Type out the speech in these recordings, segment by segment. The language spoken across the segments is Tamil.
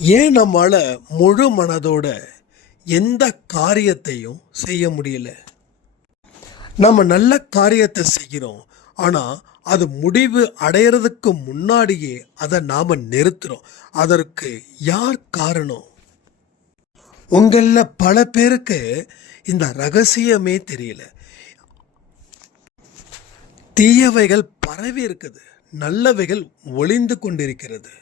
ஏன் நம்மால முழு மனதோட எந்த காரியத்தையும் செய்ய முடியல? நம்ம நல்ல காரியத்தை செய்கிறோம், ஆனால் அது முடிவு அடையிறதுக்கு முன்னாடியே அதை நாம் நிறுத்துகிறோம். அதற்கு யார் காரணம்? உங்களில் பல பேருக்கு இந்த ரகசியமே தெரியல. தீயவைகள் பரவி இருக்குது, நல்லவைகள் ஒளிந்து கொண்டிருக்கிறது.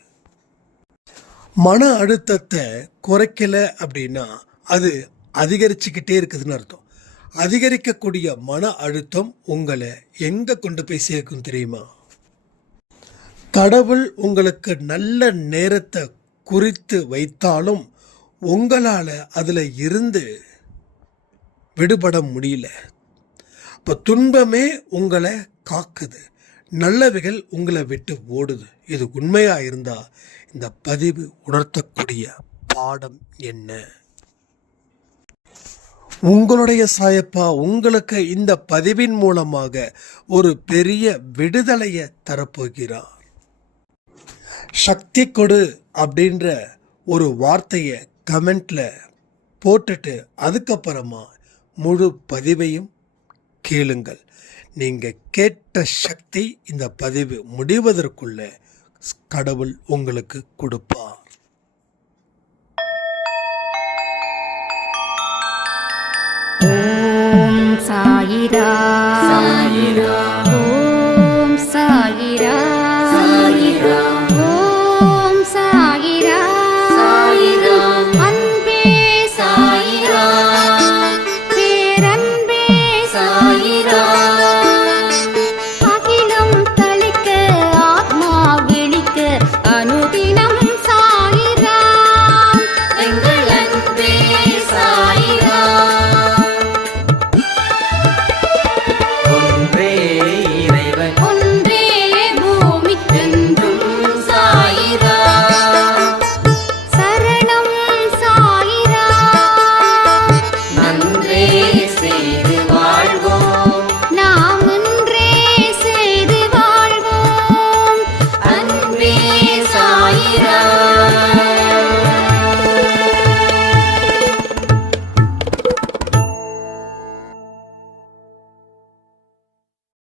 மன அழுத்தத்தை குறைக்கல அப்படின்னா அது அதிகரிச்சுக்கிட்டே இருக்குதுன்னு அர்த்தம். அதிகரிக்கக்கூடிய மன அழுத்தம் உங்களை எங்கே கொண்டு போய் சேர்க்கும் தெரியுமா? கடவுள் உங்களுக்கு நல்ல நேரத்தை குறித்து வைத்தாலும் உங்களால் அதில் இருந்து விடுபட முடியல. இப்போ துன்பமே உங்களை காக்குது, நல்லவைகள் உங்களை விட்டு ஓடுது. இது உண்மையாக இருந்தால் இந்த பதிவு உணர்த்தக்கூடிய பாடம் என்ன? உங்களுடைய சாயப்பா உங்களுக்கு இந்த பதிவின் மூலமாக ஒரு பெரிய விடுதலையை தரப்போகிறார். சக்தி கொடு அப்படின்ற ஒரு வார்த்தையை கமெண்ட்ல போட்டுட்டு அதுக்கப்புறமா முழு பதிவையும் கேளுங்கள். நீங்கள் கேட்ட சக்தி இந்த பதிவு முடிவதற்குள்ள கடவுள் உங்களுக்கு கொடுப்பார். ஓம் சாயிரா சாயிரா, ஓம் சாயிரா சாயிரா, ஓம் சாயிரா சாயிரா, அன்பே சாயிரா, பேரன்பே சாயிரா, அகிலம் தளிக்க ஆத்மா விழிக்க அனுதினம் சாயிரா, எங்கள் அன்பே சாயிரா.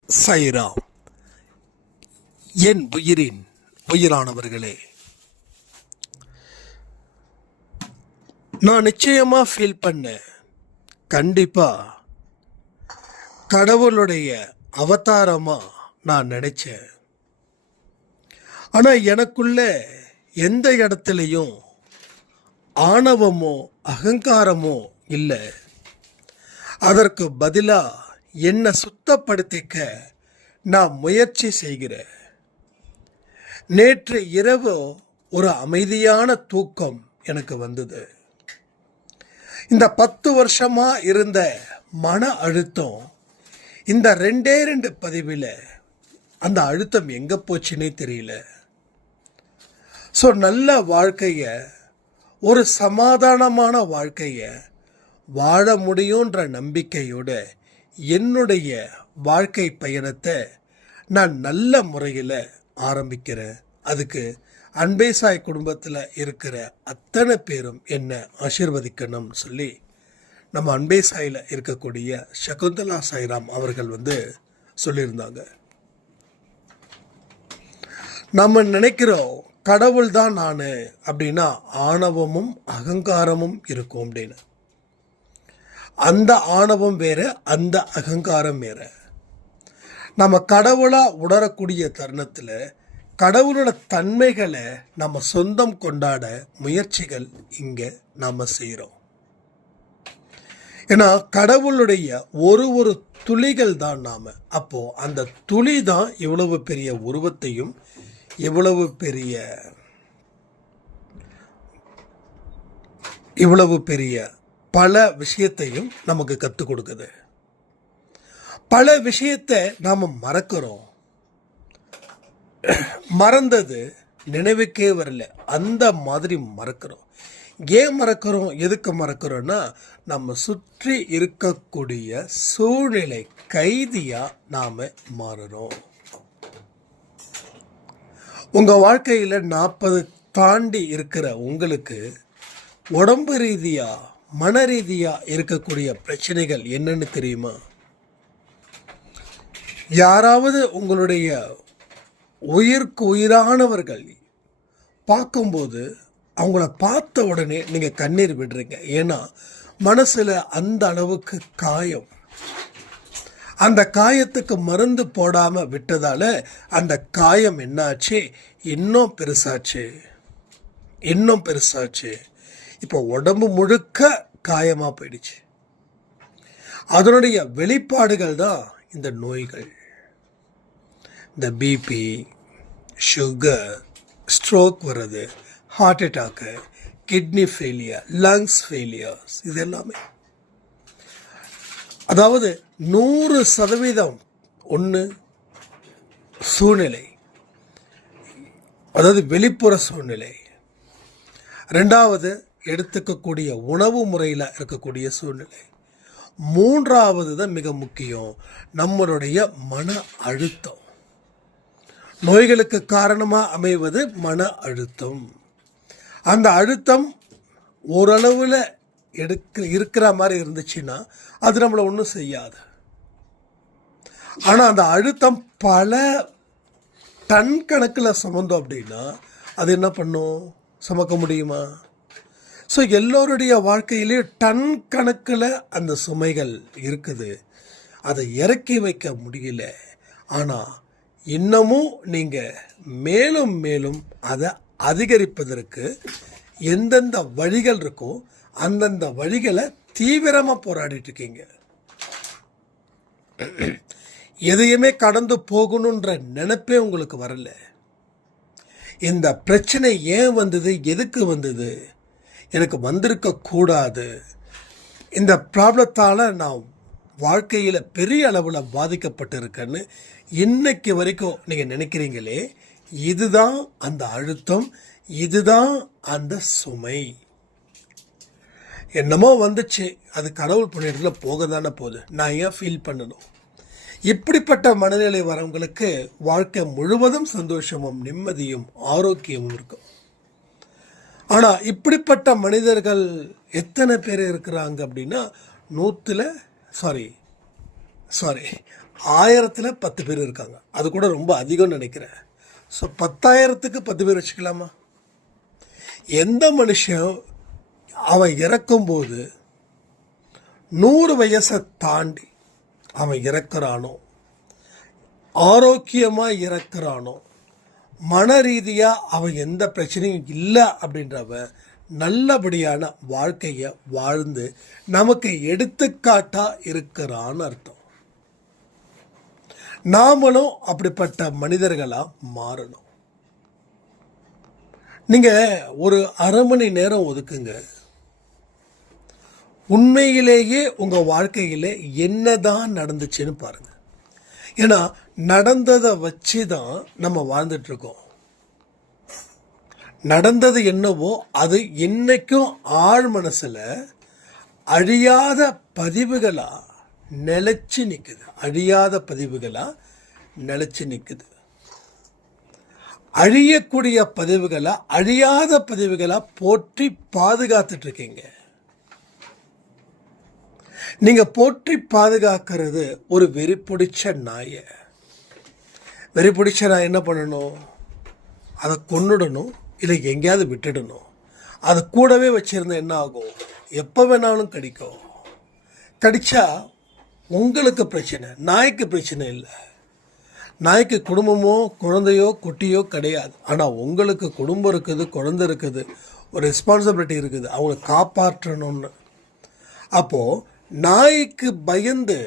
சாயிராம். என் உயிரின் உயிரானவர்களே, நான் நிச்சயமா ஃபீல் பண்ணேன். கண்டிப்பா கடவுளுடைய அவதாரமா நான் நினைச்சேன். ஆனா எனக்குள்ள எந்த இடத்துலையும் ஆணவமோ அகங்காரமோ இல்லை. அதற்கு பதிலா என்னை சுத்தப்படுத்திக்க நான் முயற்சி செய்கிறேன். நேற்று இரவு ஒரு அமைதியான தூக்கம் எனக்கு வந்தது. இந்த 10 வருஷமா இருந்த மன அழுத்தம் இந்த 2 பதிவில் அந்த அழுத்தம் எங்கே போச்சுன்னே தெரியல. ஸோ நல்ல வாழ்க்கையை, ஒரு சமாதானமான வாழ்க்கையை வாழ முடியுன்ற நம்பிக்கையோடு என்னுடைய வாழ்க்கை பயணத்தை நான் நல்ல முறையில் ஆரம்பிக்கிறேன். அதுக்கு அன்பே சாய் குடும்பத்தில் இருக்கிற அத்தனை பேரும் என்னை ஆசீர்வதிக்கணும்னு சொல்லி நம்ம அன்பே சாயில் இருக்கக்கூடிய சகுந்தலா சாய்ராம் அவர்கள் சொல்லியிருந்தாங்க. நம்ம நினைக்கிறோம் கடவுள் தான் நான் அப்படின்னா ஆணவமும் அகங்காரமும் இருக்கும் அப்படின்னு. அந்த ஆணவம் வேற, அந்த அகங்காரம் வேற. நம்ம கடவுளாக உணரக்கூடிய தருணத்தில் கடவுளோட தன்மைகளை நம்ம சொந்தம் கொண்டாட முயற்சிகள் இங்கே நாம் செய்கிறோம். ஏன்னா கடவுளுடைய ஒரு துளிகள் தான் நாம். அப்போது அந்த துளி தான் இவ்வளவு பெரிய உருவத்தையும் இவ்வளவு பெரிய பல விஷயத்தையும் நமக்கு கற்றுக் கொடுக்குது. பல விஷயத்தை நாம் மறக்கிறோம். மறந்தது நினைவுக்கே வரல, அந்த மாதிரி மறக்கிறோம். ஏன் மறக்கிறோம், எதுக்கு மறக்கிறோன்னா நம்ம சுற்றி இருக்கக்கூடிய சூழ்நிலை கைதியாக நாம் மாறுறோம். உங்கள் வாழ்க்கையில் 40 தாண்டி இருக்கிற உங்களுக்கு உடம்பு ரீதியா மன ரீதியா இருக்கக்கூடிய பிரச்சனைகள் என்னன்னு தெரியுமா? யாராவது உங்களுடைய உயிருக்கு உயிரானவர்கள் பார்க்கும்போது அவங்கள பார்த்த உடனே நீங்கள் கண்ணீர் விடுறீங்க. ஏன்னா மனசில் அந்த அளவுக்கு காயம். அந்த காயத்துக்கு மருந்து போடாமல் விட்டதால் அந்த காயம் என்னாச்சு, இன்னும் பெருசாச்சு. இப்போ உடம்பு முழுக்க காயமாக போயிடுச்சு. அதனுடைய வெளிப்பாடுகள் தான் இந்த நோய்கள். இந்த பிபி, சுகர், ஸ்ட்ரோக் வர்றது, heart attack, kidney failure, lungs failures, இது எல்லாமே. அதாவது 100% ஒன்று சூழ்நிலை, அதாவது வெளிப்புற சூழ்நிலை. ரெண்டாவது எடுத்துக்கக்கூடிய உணவு முறையில் இருக்கக்கூடிய சூழ்நிலை. மூன்றாவது தான் மிக முக்கியம், நம்மளுடைய மன அழுத்தம். நோய்களுக்கு காரணமாக அமைவது மன அழுத்தம். அந்த அழுத்தம் ஓரளவில் இருக்கிற மாதிரி இருந்துச்சுன்னா அது நம்மளை ஒன்றும் செய்யாது. ஆனால் அந்த அழுத்தம் பல டன் கணக்கில் சுமந்தோம் அப்படின்னா அது என்ன பண்ணும்? சுமக்க முடியுமா? ஸோ எல்லோருடைய வாழ்க்கையிலே டன் கணக்கில் அந்த சுமைகள் இருக்குது. அதை இறக்கி வைக்க முடியல. ஆனால் இன்னமும் நீங்கள் மேலும் மேலும் அதை அதிகரிப்பதற்கு எந்தெந்த வழிகள் இருக்கோ அந்தந்த வழிகளை தீவிரமாக போராடிட்டு இருக்கீங்க. எதையுமே கடந்து போகணுன்ற நினைப்பே உங்களுக்கு வரல. இந்த பிரச்சனை ஏன் வந்தது, எதுக்கு வந்தது, எனக்கு வந்திருக்க கூடாது, இந்த ப்ராப்ளத்தால் நான் வாழ்க்கையில் பெரிய அளவில் பாதிக்கப்பட்டிருக்கேன்னு இன்னைக்கு வரைக்கும் நீங்கள் நினைக்கிறீங்களே, இதுதான் அந்த அழுத்தம், இதுதான் அந்த சுமை. என்னமோ வந்துச்சு, அது கடவுள் புண்ணியத்துல போக தானே போகுது, நான் ஏன் ஃபீல் பண்ணணும்? இப்படிப்பட்ட மனநிலை வரவங்களுக்கு வாழ்க்கை முழுவதும் சந்தோஷமும் நிம்மதியும் ஆரோக்கியமும் இருக்கும். ஆனால் இப்படிப்பட்ட மனிதர்கள் எத்தனை பேர் இருக்கிறாங்க அப்படின்னா 1000ல் 10 பேர் இருக்காங்க. அது கூட ரொம்ப அதிகம்னு நினைக்கிறேன். ஸோ 10,000க்கு 10 பேர் வச்சுக்கலாமா? எந்த மனுஷன் அவன் இறக்கும்போது 100 வயசை தாண்டி அவன் இறக்குறானோ, ஆரோக்கியமாக இறக்குறானோ, மன ரீதியாக அவன் எந்த பிரச்சனையும் இல்லை அப்படின்றவன் நல்லபடியான வாழ்க்கையை வாழ்ந்து நமக்கு எடுத்துக்காட்டாக இருக்கிறான்னு அர்த்தம். நாமளும் அப்படிப்பட்ட மனிதர்களாக மாறணும். நீங்கள் ஒரு அரை மணி நேரம் ஒதுக்குங்க. உண்மையிலேயே உங்கள் வாழ்க்கையில் என்னதான் நடந்துச்சுன்னு பாருங்கள். ஏன்னா நடந்ததை வச்சு தான் நம்ம வாழ்ந்துட்டுருக்கோம். நடந்தது என்னவோ அது இன்னைக்கும் ஆழ் மனசில் அழியாத பதிவுகளாக நிலைச்சு நிற்குது. அழியக்கூடிய பதிவுகளை அழியாத பதிவுகளாக போற்றி பாதுகாத்துட்டு இருக்கீங்க. நீங்கள் போற்றி பாதுகாக்கிறது ஒரு வெறி பிடிச்ச நாயை. வெறி பிடிச்ச நாய் என்ன பண்ணணும்? அதை கொன்னுடணும், இல்லை எங்கேயாவது விட்டுடணும். அதை கூடவே வச்சுருந்தா என்ன ஆகும்? எப்போ வேணாலும் கடிக்கும். கடிச்சா உங்களுக்கு பிரச்சனை, நாய்க்கு பிரச்சனை இல்லை. நாய்க்கு குடும்பமோ குழந்தையோ குட்டியோ கிடையாது. ஆனால் உங்களுக்கு குடும்பம் இருக்குது, குழந்தை இருக்குது, ஒரு ரெஸ்பான்சிபிலிட்டி இருக்குது, அவங்களை காப்பாற்றணும்னு. அப்போது நாய்க்கு பயந்து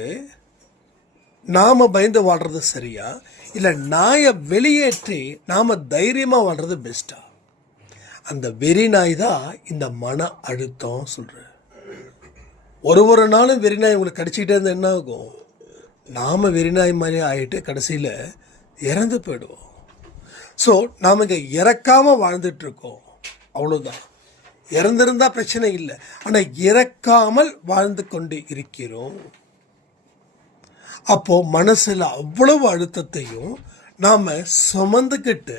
நாம் பயந்து வாழ்கிறது சரியா, இல்லை நாயை வெளியேற்றி நாம் தைரியமாக வாழ்கிறது பெஸ்ட்டா? அந்த வெறி நாய் தான் இந்த மன அழுத்தம் சொல்கிறேன். ஒரு நாளும் வெறி நாய் உங்களுக்கு கடிச்சிக்கிட்டே இருந்தால் என்ன ஆகும்? நாம் வெறிநாய் மாதிரி ஆகிட்டு கடைசியில் இறந்து போயிடுவோம். ஸோ நாம் இங்கே இறக்காமல் வாழ்ந்துட்டுருக்கோம், அவ்வளோதான். இறந்துருந்தால் பிரச்சனை இல்லை, ஆனால் இறக்காமல் வாழ்ந்து கொண்டு இருக்கிறோம். அப்போது மனசில் அவ்வளவு அழுத்தத்தையும் நாம் சுமந்துக்கிட்டு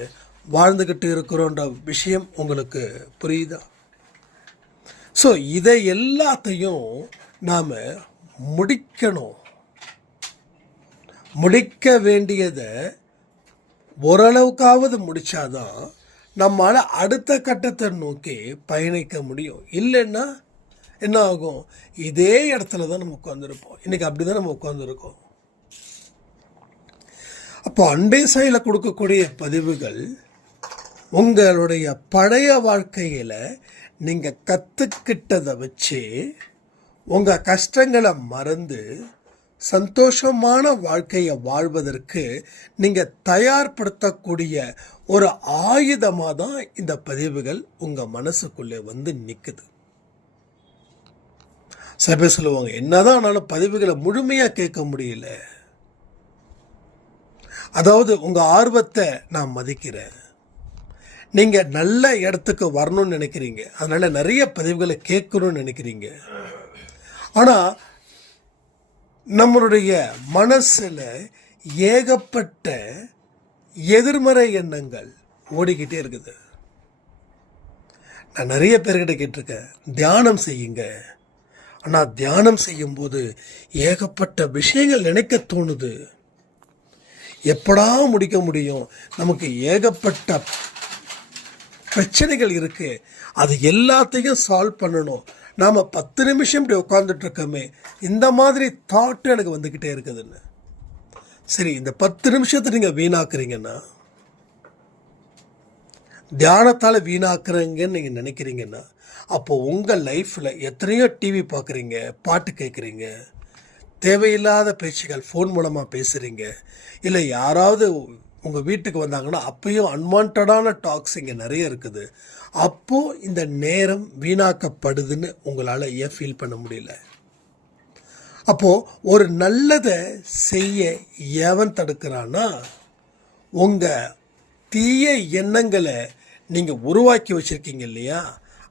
வாழ்ந்துக்கிட்டு இருக்கிறோன்ற விஷயம் உங்களுக்கு புரியுதா? ஸோ இதை எல்லாத்தையும் நாம் முடிக்கணும். முடிக்க வேண்டியதை ஓரளவுக்காவது முடித்தாதான் நம்மளால் அடுத்த கட்டத்தை நோக்கி பயணிக்க முடியும். இல்லைன்னா என்ன ஆகும்? இதே இடத்துல தான் நம்ம உட்காந்துருப்போம். இன்றைக்கி அப்படி தான் நம்ம உட்காந்துருக்கோம். அப்போ அன்பே சாயில கொடுக்கக்கூடிய பதிவுகள் உங்களுடைய பழைய வாழ்க்கையில் நீங்கள் கற்றுக்கிட்டதை வச்சு உங்கள் கஷ்டங்களை மறந்து சந்தோஷமான வாழ்க்கையை வாழ்வதற்கு நீங்கள் தயார்படுத்தக்கூடிய ஒரு ஆயுதமாக தான் இந்த பதிவுகள் உங்கள் மனசுக்குள்ளே வந்து நிற்குது. சில பேர் சொல்லுவாங்க, என்னதான் ஆனாலும் பதிவுகளை முழுமையாக கேட்க முடியல. அதாவது உங்கள் ஆர்வத்தை நான் மதிக்கிறேன். நீங்கள் நல்ல இடத்துக்கு வரணும்னு நினைக்கிறீங்க, அதனால் நிறைய பதிவுகளை கேட்கணும்னு நினைக்கிறீங்க. ஆனால் நம்மளுடைய மனசில் ஏகப்பட்ட எதிர்மறை எண்ணங்கள் ஓடிக்கிட்டே இருக்குது. நான் நிறைய பேர்கிட்ட கேட்டிருக்கேன், தியானம் செய்யுங்க. ஆனால் தியானம் செய்யும்போது ஏகப்பட்ட விஷயங்கள் நினைக்க தோணுது. எப்படா முடிக்க முடியும்? நமக்கு ஏகப்பட்ட பிரச்சனைகள் இருக்குது, அது எல்லாத்தையும் சால்வ் பண்ணணும். நாம் 10 நிமிஷம் இப்படி உட்காந்துட்ருக்கோமே, இந்த மாதிரி தாட்டு எனக்கு வந்துக்கிட்டே இருக்குதுன்னு. சரி, இந்த 10 நிமிஷத்தை நீங்கள் வீணாக்குறீங்கன்னா, தியானத்தால் வீணாக்குறீங்கன்னு நீங்கள் நினைக்கிறீங்கன்னா, அப்போது உங்கள் லைஃப்பில் எத்தனையோ டிவி பார்க்குறீங்க, பாட்டு கேட்குறீங்க, தேவையில்லாத பேச்சுகள் ஃபோன் மூலமாக பேசுகிறீங்க, இல்லை யாராவது உங்கள் வீட்டுக்கு வந்தாங்கன்னா அப்பயும் அன்வான்டான டாக்ஸ் இங்கே நிறைய இருக்குது. அப்போது இந்த நேரம் வீணாக்கப்படுதுன்னு உங்களால் ஏன் ஃபீல் பண்ண முடியல? அப்போது ஒரு நல்லதை செய்ய எவன் தடுக்கிறான்னா, உங்கள் தீய எண்ணங்களை நீங்கள் உருவாக்கி வச்சுருக்கீங்க இல்லையா,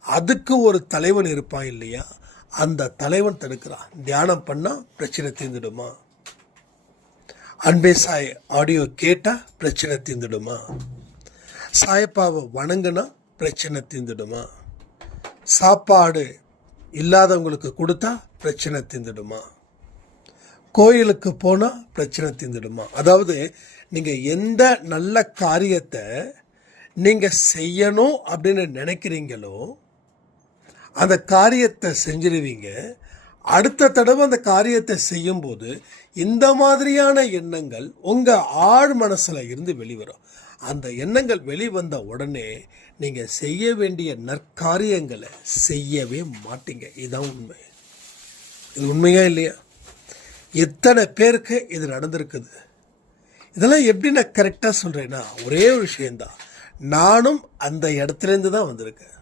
அதுக்கு ஒரு தலைவன் இருப்பான் இல்லையா, அந்த தலைவன் தடுக்கிறான். தியானம் பண்ணால் பிரச்சனை தீர்ந்துடுமா? அன்பே சாய் ஆடியோ கேட்டால் பிரச்சனை தீர்ந்துடுமா? சாயப்பாவை வணங்குனா பிரச்சனை தீர்ந்துடுமா? சாப்பாடு இல்லாதவங்களுக்கு கொடுத்தா பிரச்சனை தீர்ந்துடுமா? கோயிலுக்கு போனால் பிரச்சனை தீர்ந்துடுமா? அதாவது நீங்கள் எந்த நல்ல காரியத்தை நீங்கள் செய்யணும் அப்படின்னு நினைக்கிறீங்களோ அந்த காரியத்தை செஞ்சிடுவீங்க. அடுத்த தடவை அந்த காரியத்தை செய்யும்போது இந்த மாதிரியான எண்ணங்கள் உங்கள் ஆழ் மனசில் இருந்து வெளிவரும். அந்த எண்ணங்கள் வெளிவந்த உடனே நீங்கள் செய்ய வேண்டிய நற்காரியங்களை செய்யவே மாட்டீங்க. இதுதான் உண்மை. இது உண்மையா இல்லையா? எத்தனை பேருக்கு இது நடந்திருக்குது? இதெல்லாம் எப்படி நான் கரெக்டாக சொல்கிறேன்னா, ஒரே ஒரு விஷயந்தான், நானும் அந்த இடத்துலேருந்து தான் வந்திருக்கேன்.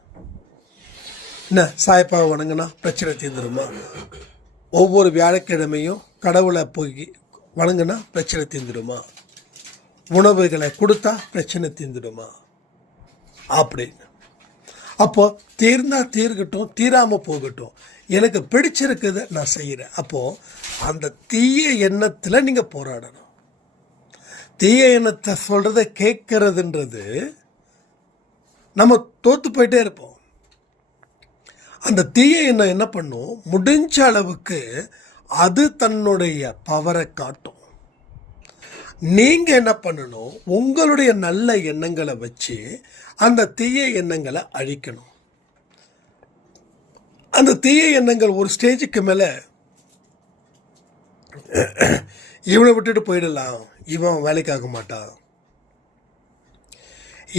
என்ன, சாயப்பாவை வணங்கினா பிரச்சனை தீர்ந்துருமா? ஒவ்வொரு வியாழக்கிழமையும் கடவுளை போய் வணங்கினா பிரச்சனை தீர்ந்துடுமா? உணவுகளை கொடுத்தா பிரச்சனை தீர்ந்துடுமா? அப்படின்னு. அப்போ தீர்ந்தா தீர்க்கட்டும், தீராமல் போகட்டும், எனக்கு பிடிச்சிருக்குது நான் செய்கிறேன். அப்போது அந்த தீய எண்ணத்தில் நீங்கள் போராடணும். தீய எண்ணத்தை சொல்கிறத கேட்கறதுன்றது நம்ம தோற்று போயிட்டே இருப்போம். அந்த தீய எண்ணம் என்ன பண்ணும்? முடிஞ்ச அளவுக்கு அது தன்னுடைய பவரை காட்டும். நீங்கள் என்ன பண்ணணும்? உங்களுடைய நல்ல எண்ணங்களை வச்சு அந்த தீய எண்ணங்களை அழிக்கணும். அந்த தீய எண்ணங்கள் ஒரு ஸ்டேஜுக்கு மேலே இவனை விட்டுட்டு போயிடலாம், இவன் வேலைக்காக மாட்டான்.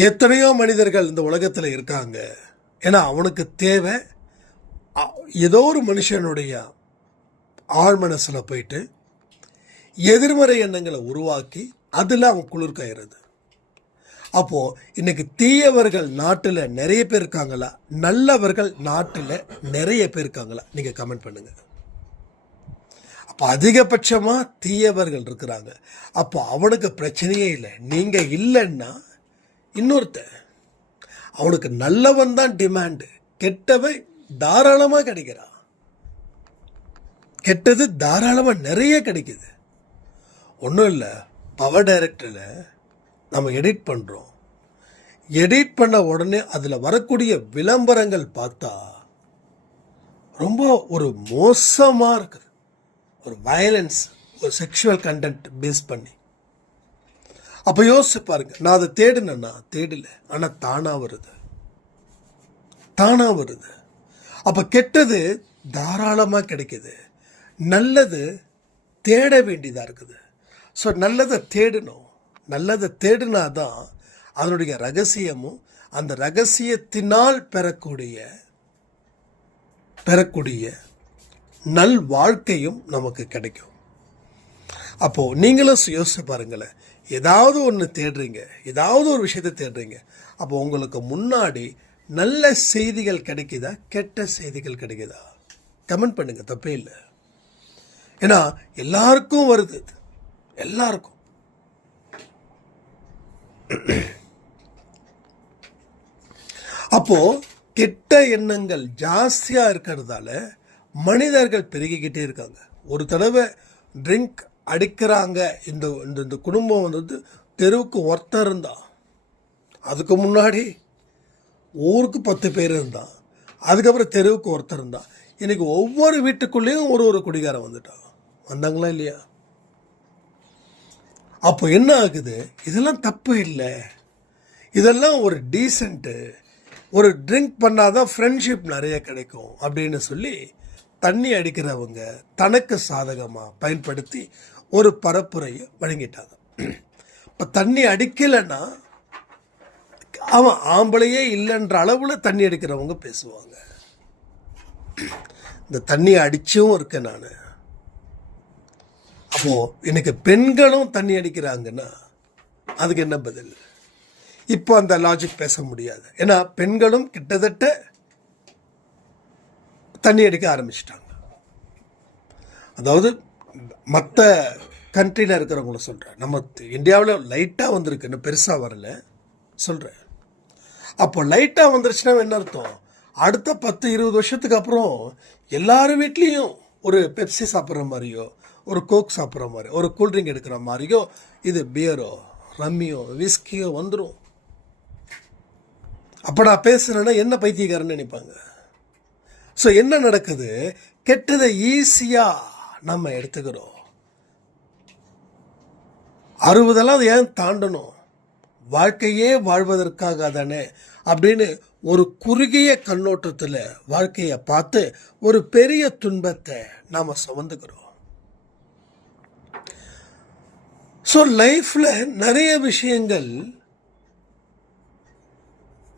எத்தனையோ மனிதர்கள் இந்த உலகத்தில் இருக்காங்க. ஏன்னா அவனுக்கு தேவை ஏதோ ஒரு மனுஷனுடைய ஆழ் மனசில் போயிட்டு எதிர்மறை எண்ணங்களை உருவாக்கி அதில் அவன் குளிர்காயிறது. அப்போது இன்றைக்கி தீயவர்கள் நாட்டில் நிறைய பேர் இருக்காங்களா, நல்லவர்கள் நாட்டில் நிறைய பேர் இருக்காங்களா? நீங்கள் கமெண்ட் பண்ணுங்கள். அப்போ அதிகபட்சமாக தீயவர்கள் இருக்கிறாங்க. அப்போ அவனுக்கு பிரச்சனையே இல்லை. நீங்கள் இல்லைன்னா இன்னொருத்தன், அவனுக்கு நல்லவன் தான் டிமாண்டு, கெட்டவன் தாராளமாக கிடைக்கிறான். கெட்டது தாராளமாக நிறைய கிடைக்குது. ஒன்றும் இல்லை, பவர் டைரக்டரில் நம்ம எடிட் பண்ணுறோம், எடிட் பண்ண உடனே அதில் வரக்கூடிய விளம்பரங்கள் பார்த்தா ரொம்ப ஒரு மோசமாக இருக்குது. ஒரு வயலன்ஸ், ஒரு செக்ஷுவல் கண்டென்ட் பேஸ் பண்ணி. அப்போ யோசிச்சு பாருங்க, நான் அதை தேடினேன்னா தேடல, ஆனால் தானாக வருது. அப்போ கெட்டது தாராளமாக கிடைக்குது, நல்லது தேட வேண்டியதாக இருக்குது. ஸோ நல்லதை தேடணும். நல்லதை தேடினாதான் அதனுடைய ரகசியமும் அந்த ரகசியத்தினால் பெறக்கூடிய நல் வாழ்க்கையும் நமக்கு கிடைக்கும். அப்போது நீங்களும் யோசிச்சு பாருங்களேன், ஏதாவது ஒன்று தேடுறீங்க, ஏதாவது ஒரு விஷயத்தை தேடுறீங்க, அப்போ உங்களுக்கு முன்னாடி நல்ல செய்திகள் கிடைக்குதா, கெட்ட செய்திகள் கிடைக்குதா? கமெண்ட் பண்ணுங்க, தப்பே இல்லை. ஏன்னா எல்லாருக்கும் வருது, எல்லாருக்கும். அப்போ கெட்ட எண்ணங்கள் ஜாஸ்தியா இருக்கிறதால மனிதர்கள் பெருகிக்கிட்டே இருக்காங்க. ஒரு தடவை ட்ரிங்க் அடிக்கிறாங்க, இந்த குடும்பம் வந்து தெருவுக்கு ஒருத்தர் இருந்தான். அதுக்கு முன்னாடி ஊருக்கு 10 பேர் இருந்தான். அதுக்கப்புறம் தெருவுக்கு ஒருத்தர் இருந்தான். இன்னைக்கு ஒவ்வொரு வீட்டுக்குள்ளேயும் ஒரு குடிகாரன் வந்துட்டான். வந்தாங்களா இல்லையா? அப்போ என்ன ஆகுது? இதெல்லாம் தப்பு இல்லை, இதெல்லாம் ஒரு டீசென்ட்டு. ஒரு ட்ரிங்க் பண்ணாதான் ஃப்ரெண்ட்ஷிப் நிறைய கிடைக்கும் அப்படின்னு சொல்லி தண்ணி அடிக்கிறவங்க தனக்கு சாதகமாக பயன்படுத்தி ஒரு பரப்புரையை வழங்கிட்டாங்க. இப்போ தண்ணி அடிக்கலைன்னா அவன் ஆம்பளையே இல்லைன்ற அளவில் தண்ணி அடிக்கிறவங்க பேசுவாங்க. இந்த தண்ணி அடிச்சும் இருக்கேன் நான். அப்போது எனக்கு பெண்களும் தண்ணி அடிக்கிறாங்கன்னா அதுக்கு என்ன பதில்? இப்போ அந்த லாஜிக் பேச முடியாது. ஏன்னா பெண்களும் கிட்டத்தட்ட தண்ணி அடிக்க ஆரம்பிச்சிட்டாங்க. அதாவது மற்ற கண்ட்ரியில் இருக்கிறவங்கள சொல்கிறேன், நம்ம இந்தியாவில் லைட்டாக வந்திருக்கு, இன்னும் பெருசாக வரல சொல்கிறேன். அப்போ லைட்டாக வந்துருச்சுன்னா என்ன அர்த்தம்? அடுத்த 10-20 வருஷத்துக்கு அப்புறம் எல்லார் வீட்லேயும் ஒரு பெப்சி சாப்பிட்ற மாதிரியோ, ஒரு கோக் சாப்பிட்ற மாதிரி, ஒரு கூல்ட்ரிங்க் எடுக்கிற மாதிரியோ, இது பியரோ ரம்மியோ விஸ்கியோ வந்துடும். அப்போ நான் பேசுகிறேன்னா என்ன பைத்தியக்காரன்னு நினைப்பாங்க. ஸோ என்ன நடக்குது? கெட்டதை ஈஸியாக நம்ம எடுத்துக்கிறோம். 60 அதை ஏன் தாண்டணும்? வாழ்க்கையே வாழ்வதற்காக தானே அப்படின்னு ஒரு குறுகிய கண்ணோட்டத்தில் வாழ்க்கையை பார்த்து ஒரு பெரிய துன்பத்தை நாம் சுமந்துக்கிறோம். ஸோ லைஃப்பில் நிறைய விஷயங்கள்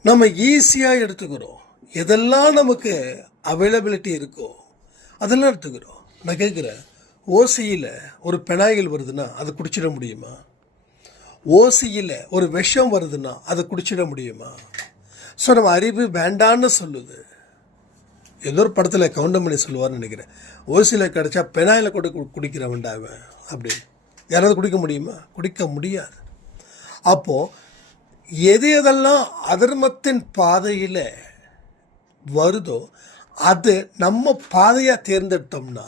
நம்ம ஈஸியாக எடுத்துக்கிறோம். எதெல்லாம் நமக்கு அவைலபிலிட்டி இருக்கோ அதெல்லாம் எடுத்துக்கிறோம். நான் கேட்குறேன், ஓசியில் ஒரு பெனாயில் வருதுன்னா அதை குடிச்சிட முடியுமா? ஓசியில் ஒரு விஷம் வருதுன்னா அதை குடிச்சிட முடியுமா? ஸோ நம்ம அறிவு வேண்டான்னு சொல்லுது. ஏதோ ஒரு படத்தில் கவுண்டமணி சொல்லுவார்னு நினைக்கிறேன், ஓசியில் கிடச்சா பெனாயில் கூட குடிக்கிற வேண்டாவன் அப்படின்னு. யாராவது குடிக்க முடியுமா? குடிக்க முடியாது. அப்போது எதெல்லாம் அதர்மத்தின் பாதையில் வருதோ அது நம்ம பாதையாக தேர்ந்தெடுத்தோம்னா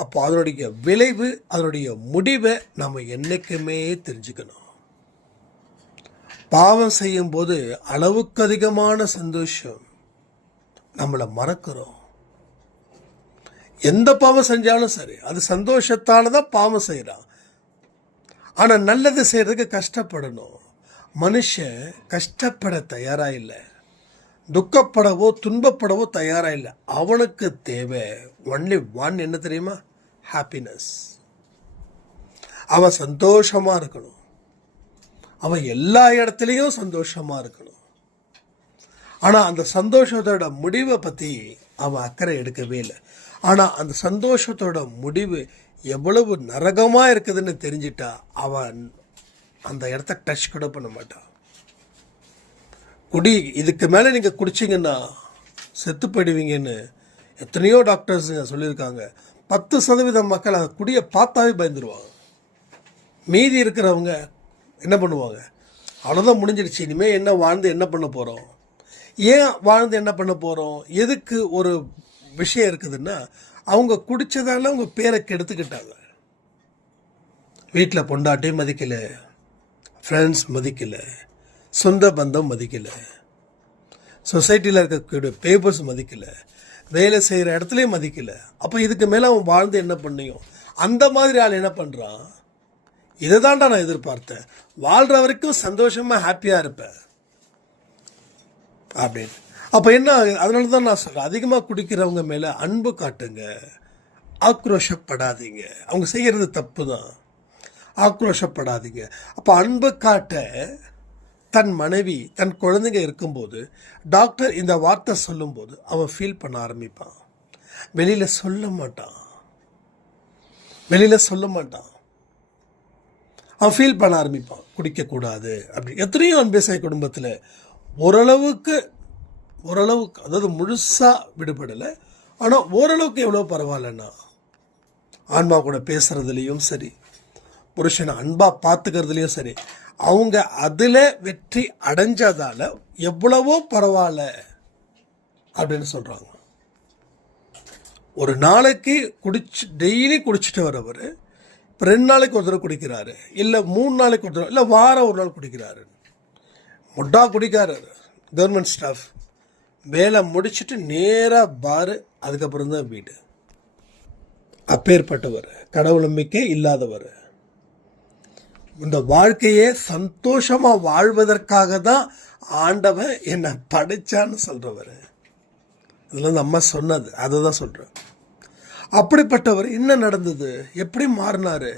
அப்போ அதனுடைய விளைவு, அதனுடைய முடிவை நம்ம என்றைக்குமே தெரிஞ்சுக்கணும். பாவம் செய்யும்போது அளவுக்கு அதிகமான சந்தோஷம் நம்மளை மறக்கிறோம். எந்த பாவம் செஞ்சாலும் சரி அது சந்தோஷத்தால் தான் பாவம் செய்கிறான். ஆனால் நல்லது செய்கிறதுக்கு கஷ்டப்படணும். மனுஷன் கஷ்டப்பட தயாராக இல்லை, துக்கப்படவோ துன்பப்படவோ தயாராக இல்லை. அவனுக்கு தேவை ஒன்லி ஒன், என்ன தெரியுமா? ஹாப்பினஸ். அவன் சந்தோஷமாக இருக்கணும். அவன் எல்லா இடத்துலையும் சந்தோஷமாக இருக்கணும். ஆனால் அந்த சந்தோஷத்தோட முடிவை பற்றி அவன் அக்கறை எடுக்கவே இல்லை. ஆனால் அந்த சந்தோஷத்தோட முடிவு எவ்வளவு நரகமாக இருக்குதுன்னு தெரிஞ்சிட்டா அவன் அந்த இடத்த டச் கூட பண்ண மாட்டான். குடி, இதுக்கு மேலே நீங்கள் குடிச்சிங்கன்னா செத்து போயிடுவீங்கன்னு எத்தனையோ டாக்டர்ஸ் சொல்லியிருக்காங்க. 10% மக்கள் அந்த குடியை பார்த்தாவே பயந்துருவாங்க. மீதி இருக்கிறவங்க என்ன பண்ணுவாங்க? அவ்வளோதான், முடிஞ்சிடுச்சு, இனிமேல் என்ன வாழ்ந்து என்ன பண்ண போகிறோம்? ஏன் வாழ்ந்து என்ன பண்ண போகிறோம்? எதுக்கு ஒரு விஷயம் இருக்குதுன்னா அவங்க குடித்ததால அவங்க பேரை கெடுத்துக்கிட்டாங்க. வீட்டில் பொண்டாட்டியும் மதிக்கலை, ஃப்ரெண்ட்ஸ் மதிக்கலை, சொந்த பந்தம் மதிக்கலை, சொசைட்டியில் இருக்கக்கூடிய பேப்பர்ஸ் மதிக்கலை, வேலை செய்கிற இடத்துலையும் மதிக்கலை. அப்போ இதுக்கு மேலே அவன் வாழ்ந்து என்ன பண்ணியும்? அந்த மாதிரி ஆள் என்ன பண்ணுறான்? இதை தான்டா நான் எதிர்பார்த்தேன், வாழ்கிற வரைக்கும் சந்தோஷமாக ஹாப்பியாக இருப்பேன் அப்படின்னு. அப்போ என்ன ஆகுது? அதனால தான் நான் சொல்கிறேன், அதிகமாக குடிக்கிறவங்க மேலே அன்பு காட்டுங்க, ஆக்ரோஷப்படாதீங்க. அவங்க செய்கிறது தப்பு தான், ஆக்ரோஷப்படாதீங்க. அப்போ அன்பு காட்ட தன் மனைவி தன் குழந்தைங்க இருக்கும்போது டாக்டர் இந்த வார்த்தை சொல்லும்போது அவன் ஃபீல் பண்ண ஆரம்பிப்பான். வெளியில் சொல்ல மாட்டான், அவன் ஃபீல் பண்ண ஆரம்பிப்பான், குடிக்கக்கூடாது அப்படி. எத்தனையோ அன்பேசாய் குடும்பத்தில் ஓரளவுக்கு அதாவது முழுசாக விடுபடலை, ஆனால் ஓரளவுக்கு எவ்வளோ பரவாயில்லன்னா ஆன்மா கூட பேசுகிறதுலேயும் சரி, புருஷனை அன்பாக பார்த்துக்கிறதுலையும் சரி, அவங்க அதில் வெற்றி அடைஞ்சதால் எவ்வளவோ பரவாயில்ல அப்படின்னு சொல்கிறாங்க. ஒரு நாளைக்கு டெய்லி குடிச்சிட்டு வரவர் இப்போ 2 நாளைக்கு ஒரு தடவை குடிக்கிறாரு, இல்லை 3 நாளைக்கு ஒரு தடவை, இல்லை வாரம் ஒரு நாள் குடிக்கிறாரு. முட்டா குடிக்காரர், கவர்மெண்ட் ஸ்டாஃப், வேலை முடிச்சுட்டு நேராக பாரு, அதுக்கப்புறம் தான் வீடு. அப்பேற்பட்டவர், கடவுள் நம்பிக்கை இல்லாதவர், இந்த வாழ்க்கையே சந்தோஷமாக வாழ்வதற்காக தான் ஆண்டவன் என்னை படைச்சான்னு சொல்கிறவர். இதில் வந்து அம்மா சொன்னது அதை தான் சொல்கிறேன். அப்படிப்பட்டவர் என்ன நடந்தது, எப்படி மாறினார்?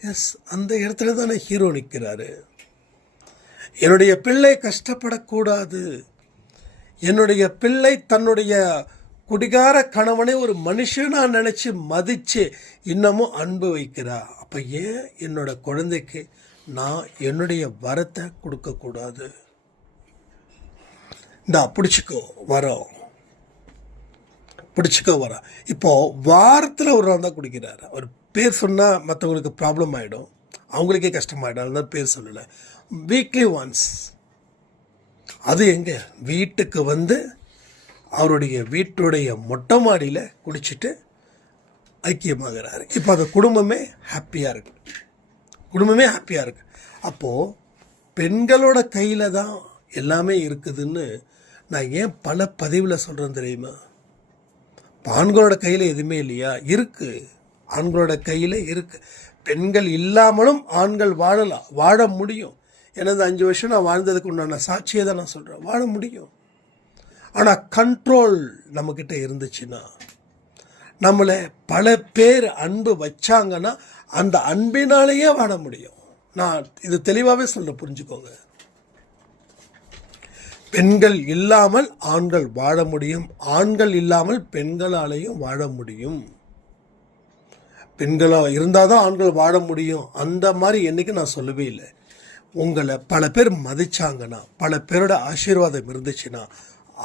எஸ், அந்த இடத்துல தானே ஹீரோ நிற்கிறாரு. என்னுடைய பிள்ளை கஷ்டப்படக்கூடாது, என்னுடைய பிள்ளை தன்னுடைய குடிகார கணவனை ஒரு மனுஷனாக நினச்சி மதித்து இன்னமும் அன்பு வைக்கிறா. அப்போ ஏன் என்னோட குழந்தைக்கு நான் என்னுடைய வரத்தை கொடுக்கக்கூடாது? பிடிச்சிக்கோ வரோம். இப்போது வாரத்தில் ஒரு நாள் தான் குடிக்கிறாரு. அவர் பேர் சொன்னால் மற்றவங்களுக்கு ப்ராப்ளம் ஆகிடும், அவங்களுக்கே கஷ்டமாயிடும், அதுதான் பேர் சொல்லலை. வீக்லி ஒன்ஸ், அது எங்கே வீட்டுக்கு வந்து அவருடைய வீட்டுடைய மொட்டை மாடியில் குடிச்சிட்டு ஐக்கியமாகிறாரு. இப்போ அந்த குடும்பமே ஹாப்பியாக இருக்கு. அப்போது பெண்களோட கையில் தான் எல்லாமே இருக்குதுன்னு நான் ஏன் பல பதிவில் சொல்கிறேன் தெரியுமா? ஆண்களோட கையில் எதுவுமே இல்லையா? இருக்குது, ஆண்களோட கையில் இருக்குது. பெண்கள் இல்லாமலும் ஆண்கள் வாழ முடியும். ஏன்னா இந்த 5 வருஷம் நான் வாழ்ந்ததுக்கு உண்டான சாட்சியை தான் நான் சொல்கிறேன், வாழ முடியும். ஆனால் கண்ட்ரோல் நம்மக்கிட்ட இருந்துச்சுன்னா, நம்மளை பல பேர் அன்பு வச்சாங்கன்னா அந்த அன்பினாலேயே வாழ முடியும். நான் இது தெளிவாகவே சொல்ல, புரிஞ்சுக்கோங்க. பெண்கள் இல்லாமல் ஆண்கள் வாழ முடியும், ஆண்கள் இல்லாமல் பெண்களாலேயும் வாழ முடியும். பெண்களாக இருந்தால் தான் ஆண்கள் வாழ முடியும், அந்த மாதிரி என்றைக்கு நான் சொல்லவே இல்லை. உங்களை பல பேர் மதிச்சாங்கன்னா, பல பேரோட ஆசீர்வாதம் இருந்துச்சுன்னா,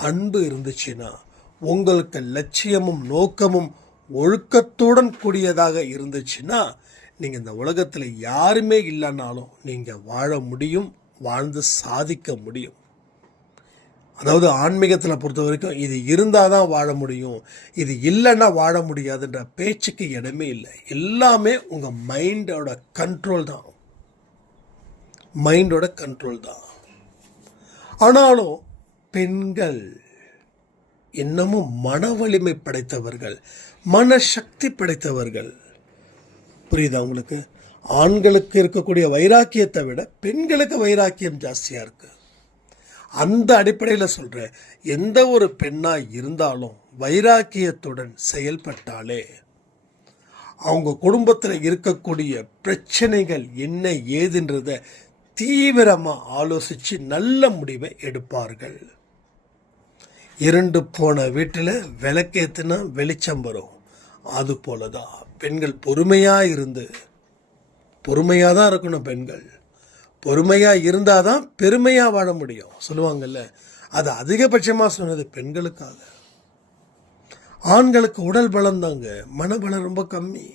அன்பு இருந்துச்சுன்னா, உங்களுக்கு லட்சியமும் நோக்கமும் ஒழுக்கத்துடன் கூடியதாக இருந்துச்சுன்னா, நீங்கள் இந்த உலகத்தில் யாருமே இல்லைன்னாலும் நீங்கள் வாழ முடியும், வாழ்ந்து சாதிக்க முடியும். அதாவது ஆன்மீகத்தில் பொறுத்த வரைக்கும் இது இருந்தால் தான் வாழ முடியும், இது இல்லைன்னா வாழ முடியாதுன்ற பேச்சுக்கு இடமே இல்லை. எல்லாமே உங்கள் மைண்டோட கண்ட்ரோல் தான். ஆனாலும் பெண்கள் இன்னமும் மன வலிமை படைத்தவர்கள், மனசக்தி படைத்தவர்கள். புரியுதா உங்களுக்கு? ஆண்களுக்கு இருக்கக்கூடிய வைராக்கியத்தை விட பெண்களுக்கு வைராக்கியம் ஜாஸ்தியாக இருக்குது. அந்த அடிப்படையில் சொல்கிறேன், எந்த ஒரு பெண்ணாக இருந்தாலும் வைராக்கியத்துடன் செயல்பட்டாலே அவங்க குடும்பத்தில் இருக்கக்கூடிய பிரச்சனைகள் என்ன ஏதுன்றதை தீவிரமாக ஆலோசித்து நல்ல முடிவை எடுப்பார்கள். இருண்டு போன வீட்டில் விளக்கேற்றினா வெளிச்சம் வரும். அது போல தான் பெண்கள் பொறுமையாக தான் இருக்கணும். பெண்கள் பொறுமையாக இருந்தால் தான் பெருமையாக வாழ முடியும் சொல்லுவாங்கல்ல, அது அதிகபட்சமாக சொன்னது பெண்களுக்காக. ஆண்களுக்கு உடல் பலம் தாங்க, மனபலம் ரொம்ப கம்மி.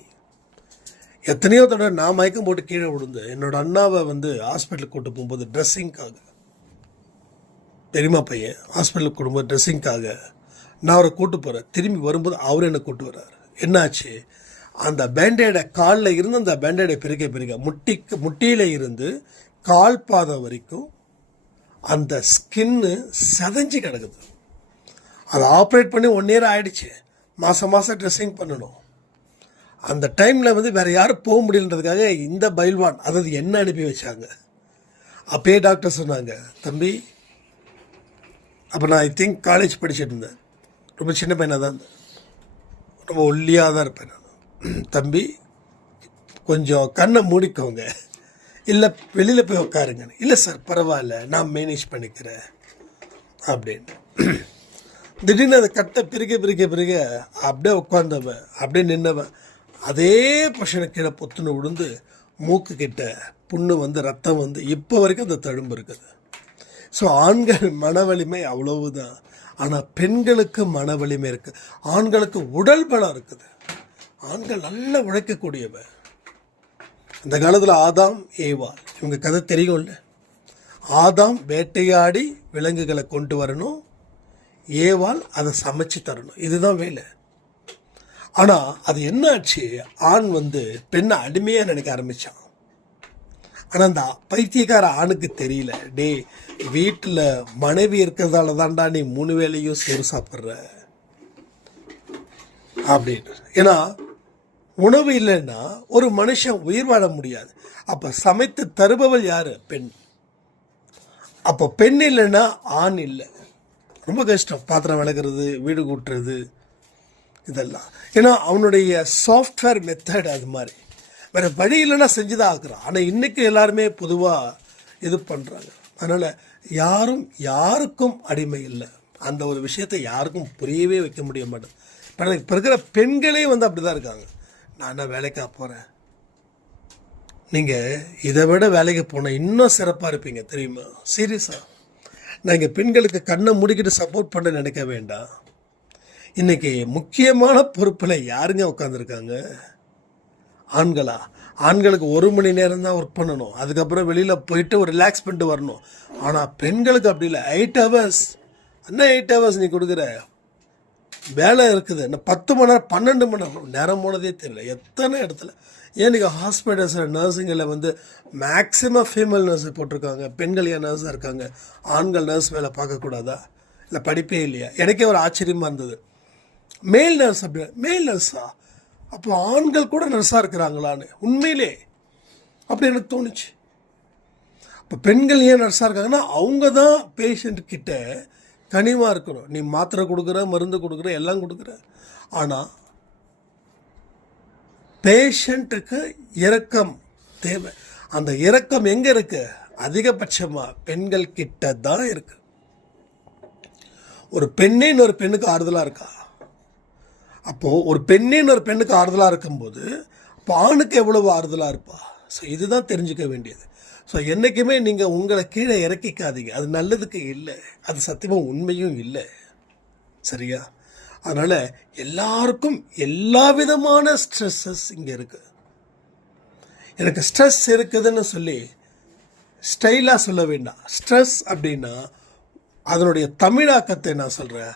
எத்தனையோ தடவை நான் மயக்கம் போட்டு கீழே விழுந்து என்னோட அண்ணாவை ஹாஸ்பிட்டலுக்கு கூட்டு போகும்போது ட்ரெஸ்ஸிங்காக, பெரியமா பையன் ஹாஸ்பிட்டலுக்கு கூட்டும்போது ட்ரெஸ்ஸிங்காக நான் அவரை கூட்டு போகிறேன். திரும்பி வரும்போது அவர் என்னை கூட்டு வர்றாரு. என்னாச்சு, அந்த பேண்டேடை காலில் இருந்து அந்த பேண்டேடை பிரிக்க முட்டியில் இருந்து கால் பாதம் வரைக்கும் அந்த ஸ்கின்னு செதஞ்சு கிடக்குது. அதை ஆப்ரேட் பண்ணி 1 இயர் ஆகிடுச்சு. மாதம் ட்ரெஸ்ஸிங் பண்ணணும். அந்த டைமில் வந்து வேறு யாரும் போக முடியலன்றதுக்காக இந்த பைல்வான், அதாவது என்ன அனுப்பி வச்சாங்க. அப்பயே டாக்டர் சொன்னாங்க, தம்பி, அப்போ நான் ஐ திங்க் காலேஜ் படிச்சுட்டு இருந்தேன், ரொம்ப சின்ன பையனாக தான் இருந்தேன், ரொம்ப ஒல்லியாக தான் இருப்பேன் நான். தம்பி, கொஞ்சம் கண்ணை மூடிக்கோங்க, இல்லை வெளியில் போய் உட்காருங்க. இல்லை சார் பரவாயில்ல, நான் மேனேஜ் பண்ணிக்கிறேன் அப்படின்னு. திடீர்னு அதை கட்டை பிரிக்க அப்படியே உட்காந்தவன், அப்படியே நின்னவன் அதே பொஷனை கீழே பொத்துன்னு விழுந்து மூக்கு கிட்ட புண்ணு வந்து ரத்தம் வந்து இப்போ வரைக்கும் அந்த தழும்பு இருக்குது. ஸோ ஆண்கள் மன வலிமை அவ்வளவுதான். ஆனால் பெண்களுக்கு மன வலிமை இருக்குது. ஆண்களுக்கு உடல் பலம் இருக்குது. ஆண்கள் நல்லா உழைக்கக்கூடியவன். இந்த காலத்தில் ஆதாம் ஏவாள் இவங்க கதை தெரியும்ல. ஆதாம் வேட்டையாடி விலங்குகளை கொண்டு வரணும், ஏவாள் அதை சமைச்சு தரணும். இதுதான் வேலை. ஆனால் அது என்ன ஆச்சு, ஆண் வந்து பெண்ணை அடிமையாக நினைக்க ஆரம்பித்தான். ஆனால் அந்த பைத்தியக்கார ஆணுக்கு தெரியல, டே வீட்டில் மனைவி இருக்கிறதால தான்டா நீ 3 வேளையும் சோறு சாப்பிட்ற அப்படின்னு. ஏன்னா உணவு இல்லைன்னா ஒரு மனுஷன் உயிர் வாழ முடியாது. அப்போ சமைத்து தருபவள் யார்? பெண். அப்போ பெண் இல்லைன்னா ஆண் இல்லை. ரொம்ப கஷ்டம். பாத்திரம் விளக்குறது, வீடு கூட்டுறது, இதெல்லாம். ஏன்னா அவனுடைய சாஃப்ட்வேர் மெத்தட் அது மாதிரி. வேறு வழி இல்லைன்னா செஞ்சு தான் ஆக்குறான். ஆனால் இன்றைக்கி எல்லாருமே பொதுவாக இது பண்ணுறாங்க. அதனால் யாருக்கும் அடிமை இல்லை. அந்த ஒரு விஷயத்தை யாருக்கும் புரியவே வைக்க முடிய மாட்டேன். இப்போ இருக்கிற பெண்களே வந்து அப்படி தான் இருக்காங்க. நான் என்ன வேலைக்காக போகிறேன், நீங்கள் இதை விட வேலைக்கு போனால் இன்னும் சிறப்பாக இருப்பீங்க தெரியுமா? சீரியஸாக நான் இங்கே பெண்களுக்கு கண்ணை முடிக்கிட்டு சப்போர்ட் பண்ண நினைக்க வேண்டாம். இன்றைக்கி முக்கியமான பொறுப்பில் யாருங்க உட்காந்துருக்காங்க? ஆண்களா? ஆண்களுக்கு 1 மணி நேரம் தான் ஒர்க் பண்ணணும், அதுக்கப்புறம் வெளியில் போயிட்டு ஒரு ரிலாக்ஸ் பண்ணிட்டு வரணும். ஆனால் பெண்களுக்கு அப்படி இல்லை. 8 hours. என்ன 8 hours நீ கொடுக்குற? வேலை இருக்குது என்ன 10 மணி நேரம் 12 மணி நேரம் போனதே தெரியல எத்தனை இடத்துல. ஏன் நீங்கள் ஹாஸ்பிட்டல்ஸில் நர்ஸுங்களில் வந்து மேக்ஸிமம் ஃபீமேல் நர்ஸு போட்டிருக்காங்க, பெண்கள் ஏன் நர்ஸாக இருக்காங்க? ஆண்கள் நர்ஸ் வேலை பார்க்கக்கூடாதா? இல்லை படிப்பே இல்லையா? எனக்கே ஒரு ஆச்சரியமாக இருந்தது. மேல் நர்ஸ் அப்படி, மேல் நர்ஸா? அப்போ ஆண்கள் கூட நர்ஸாக இருக்கிறாங்களான்னு உண்மையிலே அப்படி எனக்கு தோணுச்சு. இப்போ பெண்கள் ஏன் நர்ஸாக இருக்காங்கன்னா அவங்க தான் பேஷண்ட்கிட்ட கனிவாக இருக்கணும். நீ மாத்திரை கொடுக்குற, மருந்து கொடுக்குற, எல்லாம் கொடுக்குற, ஆனால் பேஷண்ட்டுக்கு இரக்கம் தேவை. அந்த இரக்கம் எங்கே இருக்குது? அதிகபட்சமாக பெண்கள் கிட்ட தான் இருக்குது. ஒரு பெண்ணே இன்னொரு பெண்ணுக்கு ஆறுதலாக இருக்கா? அப்போது ஒரு பெண்ணே இன்னொரு பெண்ணுக்கு ஆறுதலாக இருக்கும்போது இப்போ ஆணுக்கு எவ்வளவு ஆறுதலாக இருப்பா? ஸோ இதுதான் தெரிஞ்சுக்க வேண்டியது. ஸோ என்றைக்குமே நீங்கள் உங்களை கீழே இறக்கிக்காதீங்க. அது நல்லதுக்கு இல்லை, அது சத்தியமாக உண்மையும் இல்லை. சரியா? அதனால் எல்லாருக்கும் எல்லா விதமான ஸ்ட்ரெஸ்ஸஸ் இங்கே இருக்குது. எனக்கு ஸ்ட்ரெஸ் இருக்குதுன்னு சொல்லி ஸ்டைலாக சொல்ல வேண்டாம். ஸ்ட்ரெஸ் அப்படின்னா அதனுடைய தமிழாக்கத்தை நான் சொல்கிறேன்.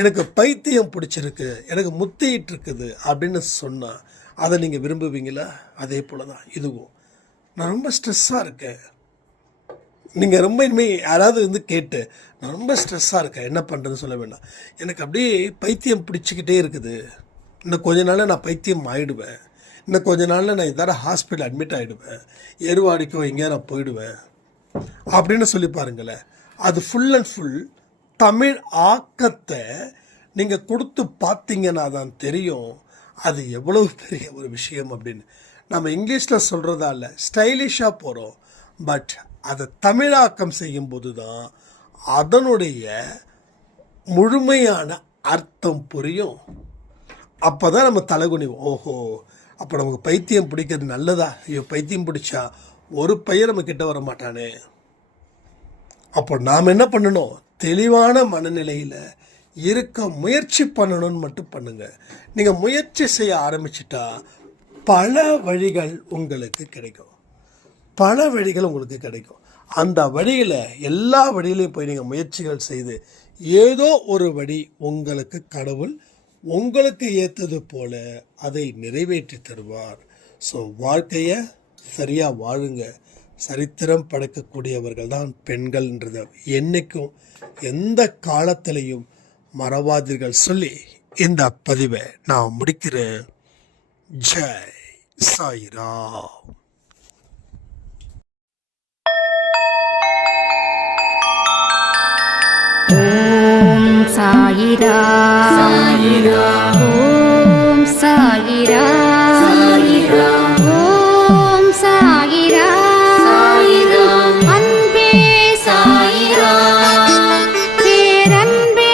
எனக்கு பைத்தியம் பிடிச்சிருக்கு, எனக்கு முத்திட்டு இருக்குது அப்படின்னு சொன்னால் அதை நீங்கள் விரும்புவீங்களா? அதே போல் தான் இதுவும். நான் ரொம்ப ஸ்ட்ரெஸ்ஸாக இருக்கேன், நீங்கள் ரொம்ப இனிமேல் யாராவது வந்து கேட்டு நான் ரொம்ப ஸ்ட்ரெஸ்ஸாக இருக்கேன் என்ன பண்ணுறதுன்னு சொல்ல வேண்டாம். எனக்கு அப்படியே பைத்தியம் பிடிச்சிக்கிட்டே இருக்குது, இன்னும் கொஞ்ச நாளில் நான் பைத்தியம் ஆகிடுவேன், இன்னும் கொஞ்ச நாளில் நான் எதாவது ஹாஸ்பிட்டல் அட்மிட் ஆகிடுவேன், எருவாடிக்கோ எங்கேயா நான் போயிடுவேன் அப்படின்னு சொல்லி பாருங்களேன். அது ஃபுல் அண்ட் ஃபுல் தமிழ் ஆக்கத்தை நீங்கள் கொடுத்து பார்த்தீங்கன்னா தான் தெரியும் அது எவ்வளவு பெரிய ஒரு விஷயம் அப்படின்னு. நம்ம இங்கிலீஷில் சொல்கிறதா இல்லை, ஸ்டைலிஷாக போகிறோம். பட் அதை தமிழாக்கம் செய்யும்போது தான் அதனுடைய முழுமையான அர்த்தம் புரியும். அப்போ தான் நம்ம தலைகுனிவோம். ஓஹோ, அப்போ நமக்கு பைத்தியம் பிடிக்கிறது நல்லதா? ஐயோ, பைத்தியம் பிடிச்சா ஒரு பையன் நம்ம கிட்ட வர மாட்டானே. அப்போ நாம் என்ன பண்ணணும்? தெளிவான மனநிலையில் இருக்க முயற்சி பண்ணணும்னு மட்டும் பண்ணுங்கள். நீங்கள் முயற்சி செய்ய ஆரம்பிச்சிட்டா பல வழிகள் உங்களுக்கு கிடைக்கும். பல வழிகள் உங்களுக்கு கிடைக்கும். அந்த வழியில் எல்லா வழியிலையும் போய் நீங்கள் முயற்சிகள் செய்து ஏதோ ஒரு வழி உங்களுக்கு கடவுள் உங்களுக்கு ஏற்றது போல அதை நிறைவேற்றி தருவார். ஸோ வாழ்க்கையை சரியாக வாழுங்க. சரித்திரம் படைக்கக்கூடியவர்கள் தான் பெண்கள்ன்றத என்னைக்கும் எந்த காலத்திலையும் மறவாதீர்கள் சொல்லி இந்த பதிவை நான் முடிக்கிறேன். ஜெய் சாய்ராம். ஓம் சாயிரா சாயிரா ஓம் சாயிரா சாயிரா ஓம் சாயிரா சாயிரா அன்பே சாயிரா பேரன்பே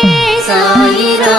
சாயிரா